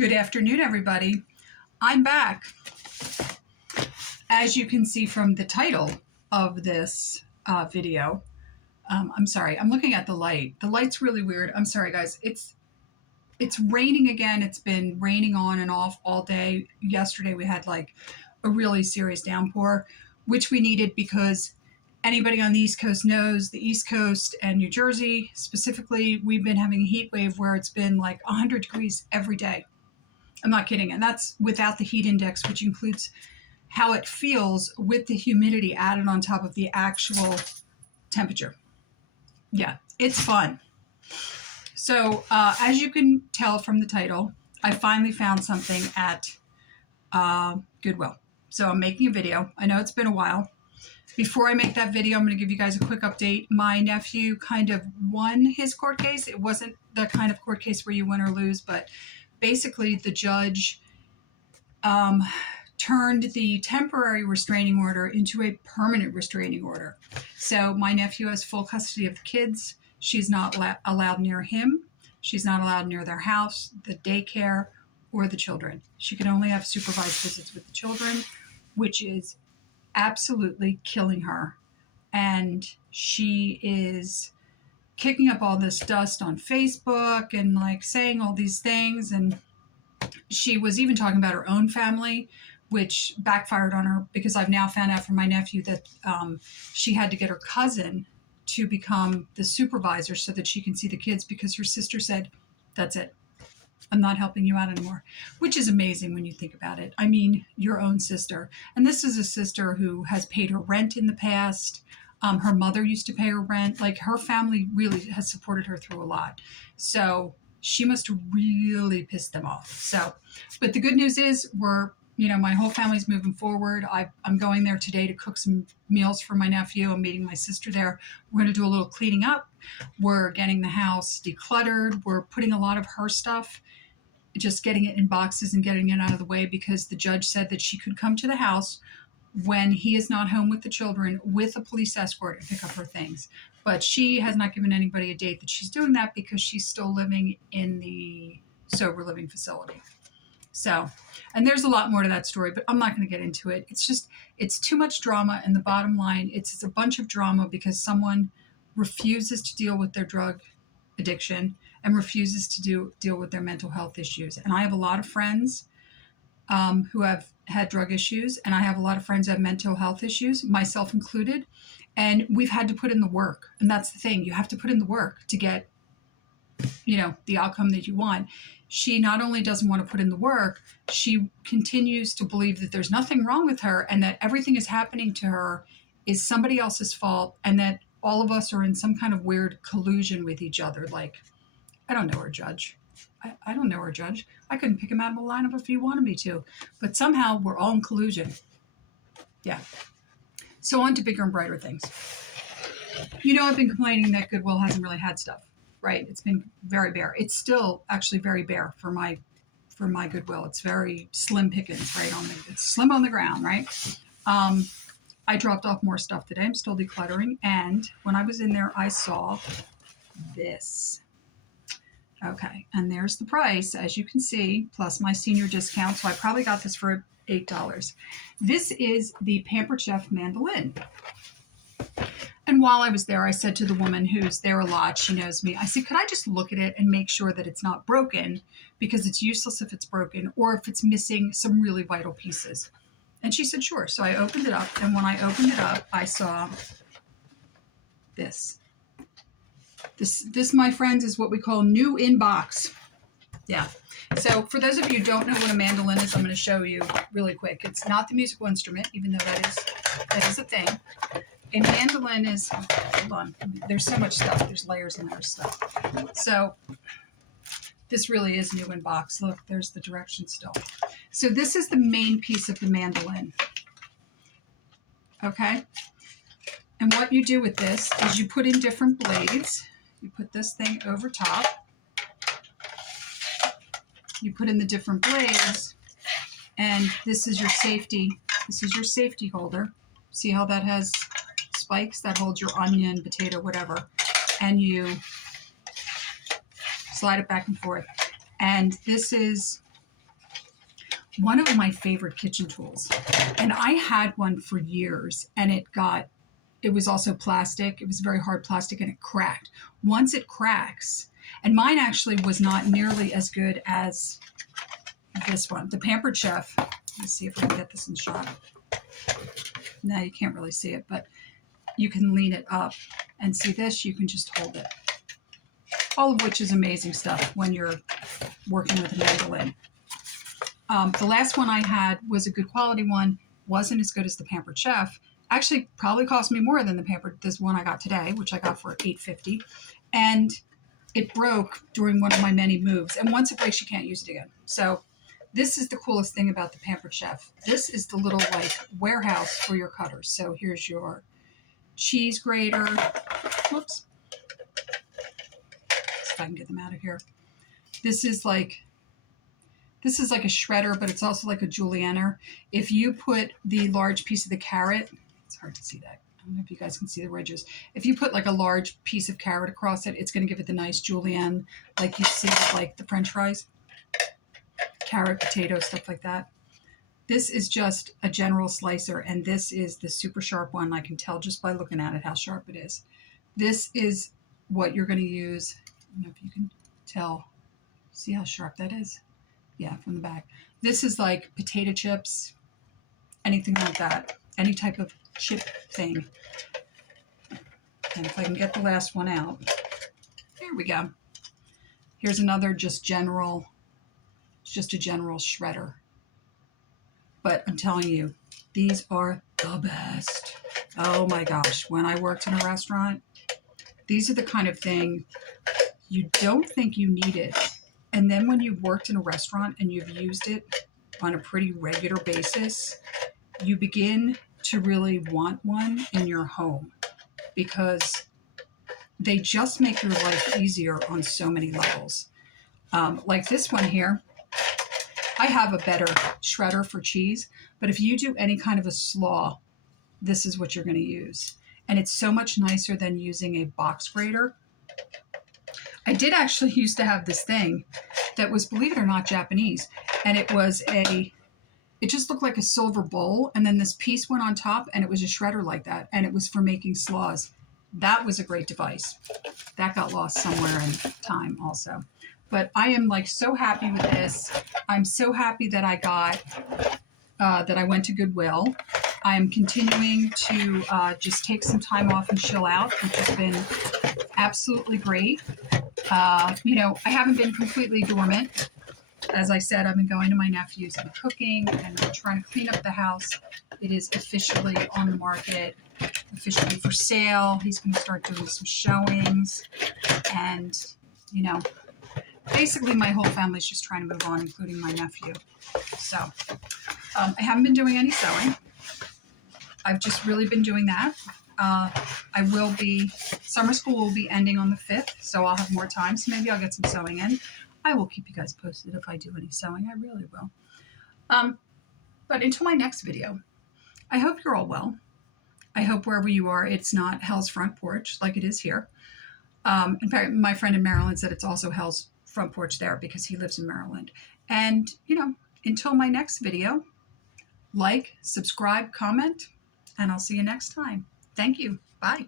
Good afternoon, everybody. I'm back. As you can see from the title of this video, I'm sorry, I'm looking at the light. The light's really weird. I'm sorry, guys. It's raining again. It's been raining on and off all day. Yesterday we had like a really serious downpour, which we needed because anybody on the East Coast knows the East Coast and New Jersey specifically, we've been having a heat wave where it's been like 100 degrees every day. I'm not kidding. And that's without the heat index, which includes how it feels with the humidity added on top of the actual temperature. Yeah, it's fun. So as you can tell from the title, I finally found something at Goodwill. So I'm making a video. I know it's been a while. Before I make that video, I'm going to give you guys a quick update. My nephew kind of won his court case. It wasn't the kind of court case where you win or lose, but basically the judge turned the temporary restraining order into a permanent restraining order. So my nephew has full custody of the kids. She's not allowed near him. She's not allowed near their house, the daycare, or the children. She can only have supervised visits with the children, which is absolutely killing her. And she is kicking up all this dust on Facebook and like saying all these things. And she was even talking about her own family, which backfired on her because I've now found out from my nephew that she had to get her cousin to become the supervisor so that she can see the kids because her sister said, "That's it. I'm not helping you out anymore," which is amazing when you think about it. I mean, your own sister. And this is a sister who has paid her rent in the past. Her mother used to pay her rent. Like her family really has supported her through a lot. So she must have really pissed them off. So, but the good news is my whole family's moving forward. I'm going there today to cook some meals for my nephew. I'm meeting my sister there. We're going to do a little cleaning up. We're getting the house decluttered. We're putting a lot of her stuff, just getting it in boxes and getting it out of the way because the judge said that she could come to the house when he is not home with the children with a police escort and pick up her things. But she has not given anybody a date that she's doing that because she's still living in the sober living facility. So, and there's a lot more to that story, but I'm not going to get into it. It's too much drama. And the bottom line, it's a bunch of drama because someone refuses to deal with their drug addiction and refuses to deal with their mental health issues. And I have a lot of friends who have had drug issues, and I have a lot of friends who have mental health issues, myself included. And we've had to put in the work. And that's the thing. You have to put in the work to get, the outcome that you want. She not only doesn't want to put in the work, she continues to believe that there's nothing wrong with her and that everything is happening to her is somebody else's fault and that all of us are in some kind of weird collusion with each other. Like, I don't know her, Judge. I don't know her, Judge. I couldn't pick him out of a lineup if you wanted me to. But somehow we're all in collusion. Yeah. So on to bigger and brighter things. I've been complaining that Goodwill hasn't really had stuff, right? It's been very bare. It's still actually very bare for my Goodwill. It's very slim pickings, right? It's slim on the ground, right? I dropped off more stuff today. I'm still decluttering. And when I was in there, I saw this. Okay, and there's the price, as you can see, plus my senior discount. So I probably got this for $8. This is the Pampered Chef mandolin. And while I was there, I said to the woman who's there a lot, she knows me, I said, could I just look at it and make sure that it's not broken? Because it's useless if it's broken or if it's missing some really vital pieces. And she said, sure. So I opened it up. And when I opened it up, I saw this. This, my friends, is what we call new in box. Yeah. So for those of you who don't know what a mandolin is, I'm going to show you really quick. It's not the musical instrument, even though that is a thing. A mandolin is, hold on, there's so much stuff. There's layers and there's stuff. So this really is new in box. Look, there's the directions still. So this is the main piece of the mandolin. Okay. And what you do with this is you put in different blades. You put this thing over top. You put in the different blades, and this is your safety. This is your safety holder. See how that has spikes? That holds your onion, potato, whatever. And you slide it back and forth. And this is one of my favorite kitchen tools. And I had one for years, and it was also plastic. It was very hard plastic, and it cracked. Once it cracks, and mine actually was not nearly as good as this one, the Pampered Chef. Let's see if I can get this in shot. No, you can't really see it, but you can lean it up and see this. You can just hold it. All of which is amazing stuff when you're working with a mandolin. The last one I had was a good quality one. Wasn't as good as the Pampered Chef. Actually, probably cost me more than this one I got today, which I got for $8.50. And it broke during one of my many moves. And once it breaks, you can't use it again. So this is the coolest thing about the Pampered Chef. This is the little like warehouse for your cutters. So here's your cheese grater. Whoops. See if I can get them out of here. This is like a shredder, but it's also like a julienner. If you put the large piece of the carrot, it's hard to see that. I don't know if you guys can see the ridges. If you put like a large piece of carrot across it, it's going to give it the nice julienne, like you see with like the French fries, carrot, potato, stuff like that. This is just a general slicer, and this is the super sharp one. I can tell just by looking at it how sharp it is. This is what you're going to use. I don't know if you can tell. See how sharp that is? Yeah, from the back. This is like potato chips, anything like that, any type of chip thing. And if I can get the last one out, there we go. Here's another just a general shredder. But I'm telling you, these are the best. Oh my gosh, when I worked in a restaurant, these are the kind of thing you don't think you need it. And then when you've worked in a restaurant and you've used it on a pretty regular basis, you begin to really want one in your home because they just make your life easier on so many levels. Like this one here, I have a better shredder for cheese, but if you do any kind of a slaw, this is what you're going to use. And it's so much nicer than using a box grater. I did actually used to have this thing that was, believe it or not, Japanese. And it just looked like a silver bowl. And then this piece went on top and it was a shredder like that. And it was for making slaws. That was a great device. That got lost somewhere in time also. But I am like so happy with this. I'm so happy that I went to Goodwill. I am continuing to just take some time off and chill out, which has been absolutely great. I haven't been completely dormant. As I said, I've been going to my nephew's and cooking and trying to clean up the house. It is officially on the market, officially for sale. He's going to start doing some showings. And, basically my whole family's just trying to move on, including my nephew. So I haven't been doing any sewing. I've just really been doing that. Summer school will be ending on the 5th, so I'll have more time. So maybe I'll get some sewing in. I will keep you guys posted if I do any sewing. I really will. But until my next video, I hope you're all well. I hope wherever you are, it's not hell's front porch like it is here. In fact, my friend in Maryland said it's also hell's front porch there because he lives in Maryland. And, until my next video, like, subscribe, comment, and I'll see you next time. Thank you. Bye.